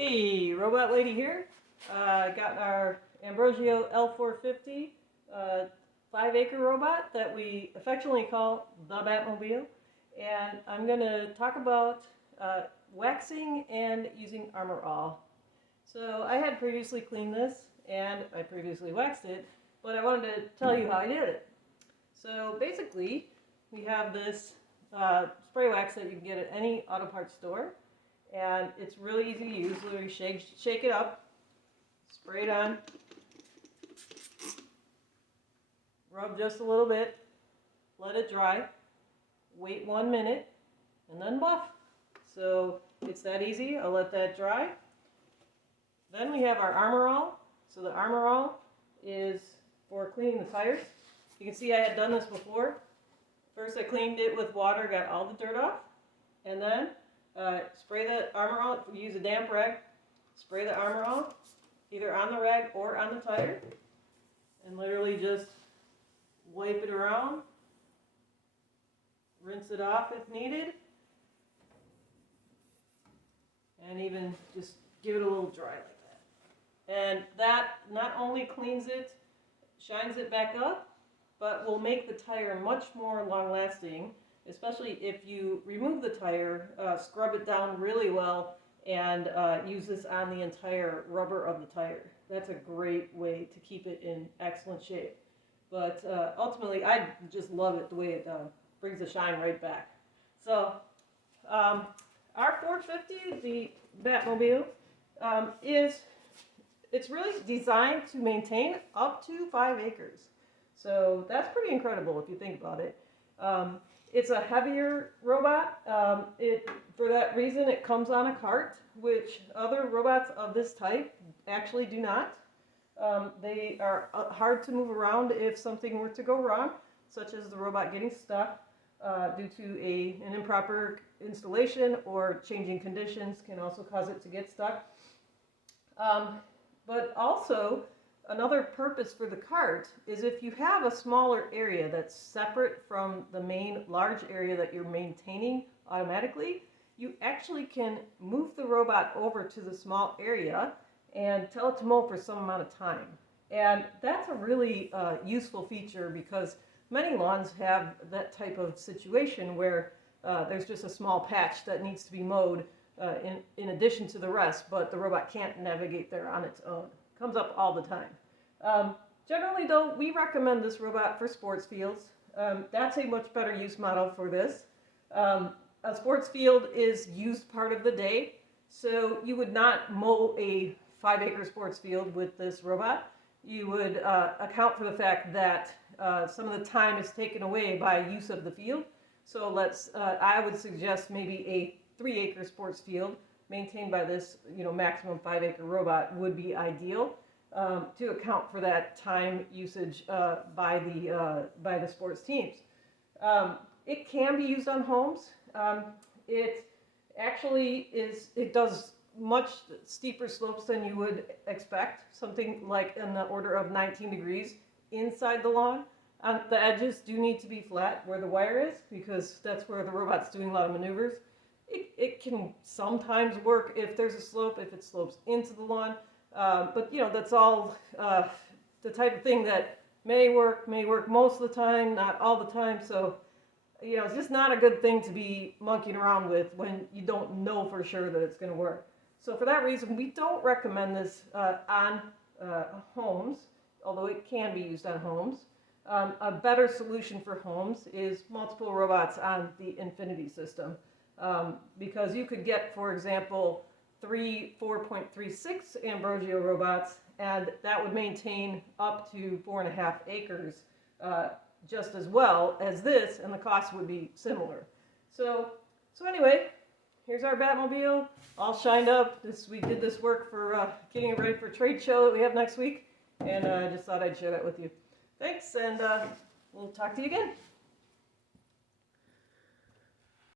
Hey, Robot Lady here. Got our Ambrogio L450 5-acre robot that we affectionately call the Batmobile. And I'm going to talk about waxing and using Armor All. So I had previously cleaned this and I previously waxed it, but I wanted to tell you how I did it. So basically, we have this spray wax that you can get at any auto parts store. And it's really easy to use. Literally shake it up, spray it on, rub just a little bit, let it dry, wait 1 minute, and then buff. So it's that easy. I'll let that dry. Then we have our Armor All. So the Armor All is for cleaning the tires. You can see I had done this before. First I cleaned it with water, got all the dirt off, and then spray the Armor All. Use a damp rag, spray the Armor All either on the rag or on the tire, and literally just wipe it around, rinse it off if needed, and even just give it a little dry like that. And that not only cleans it, shines it back up, but will make the tire much more long-lasting. Especially if you remove the tire, scrub it down really well, and use this on the entire rubber of the tire. That's a great way to keep it in excellent shape. But ultimately, I just love it the way it brings the shine right back. So, our 450, the Batmobile, it's really designed to maintain up to 5 acres. So that's pretty incredible if you think about it. It's a heavier robot. For that reason, it comes on a cart, which other robots of this type actually do not. They are hard to move around if something were to go wrong, such as the robot getting stuck due to an improper installation, or changing conditions can also cause it to get stuck. But also, another purpose for the cart is if you have a smaller area that's separate from the main large area that you're maintaining automatically, you actually can move the robot over to the small area and tell it to mow for some amount of time. And that's a really useful feature, because many lawns have that type of situation where there's just a small patch that needs to be mowed in addition to the rest, but the robot can't navigate there on its own. Comes up all the time. Generally though, we recommend this robot for sports fields. That's a much better use model for this. A sports field is used part of the day, so you would not mow a 5-acre sports field with this robot. You would account for the fact that some of the time is taken away by use of the field. So I would suggest maybe a 3-acre sports field maintained by this, maximum 5-acre robot would be ideal to account for that time usage by the sports teams. It can be used on homes. It actually does much steeper slopes than you would expect, something like in the order of 19 degrees inside the lawn. The edges do need to be flat where the wire is, because that's where the robot's doing a lot of maneuvers. It can sometimes work if there's a slope, if it slopes into the lawn, but that's all the type of thing that may work most of the time, not all the time. So it's just not a good thing to be monkeying around with when you don't know for sure that it's going to work. So for that reason, we don't recommend this on homes, although it can be used on homes. A better solution for homes is multiple robots on the Infinity system. Because you could get, for example, 3 4.36 Ambrogio robots, and that would maintain up to 4.5 acres just as well as this, and the cost would be similar. So anyway, here's our Batmobile, all shined up. We did this work for getting it ready for Tradeshow that we have next week, and I just thought I'd share that with you. Thanks, and we'll talk to you again.